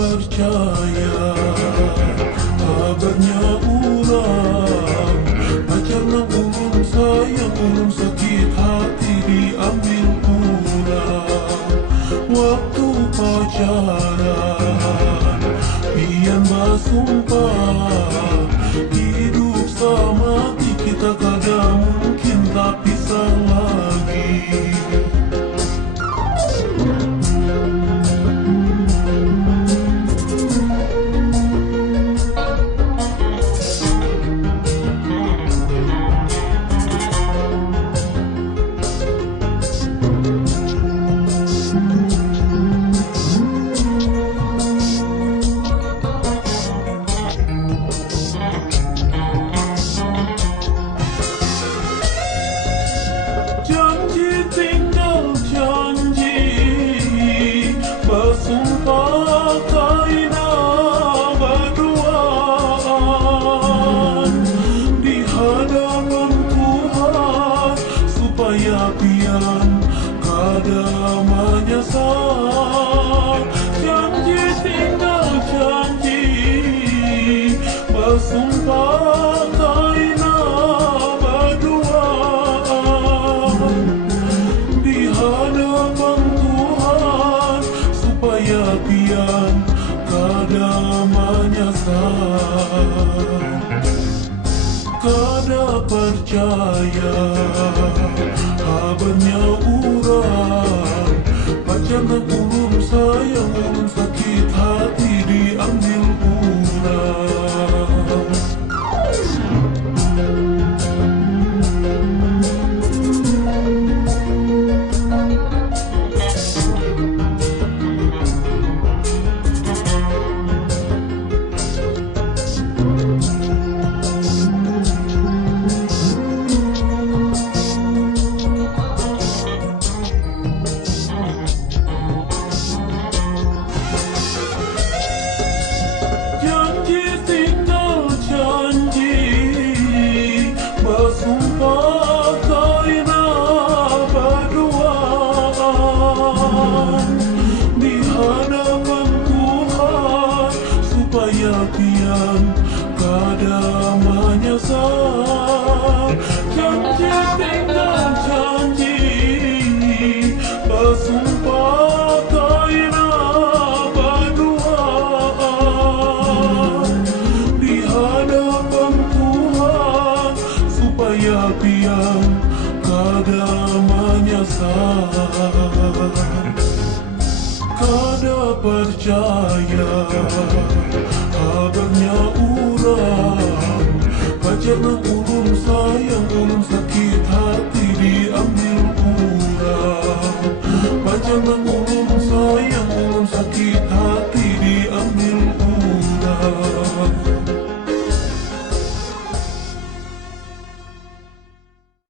percaya kabarnya ulang, pacarnya ulun sayang, ulun sakit hati diambil pulang. Waktu pacaran pian bersumpah, hidup samati kita kadang mungkin tak pisah lagi. Bersumpah kaina berduaan di hadapan Tuhan, supaya pian kada menyesal. Janji tinggal janji, bersumpah kaina berduaan di hadapan supaya pian kada menyesal. Kada percaya kabarnya urang, pacarnya ulun sayang, ulun sakit hati diambil pulang. Bersumpah kaina berduaan di hadapan Tuhan, supaya pian kada menyesal. Janji tinggal janji, bersumpah kaina berduaan di hadapan Tuhan, supaya pian kada menyesal. Kada percaya kabarnya urang, pacarnya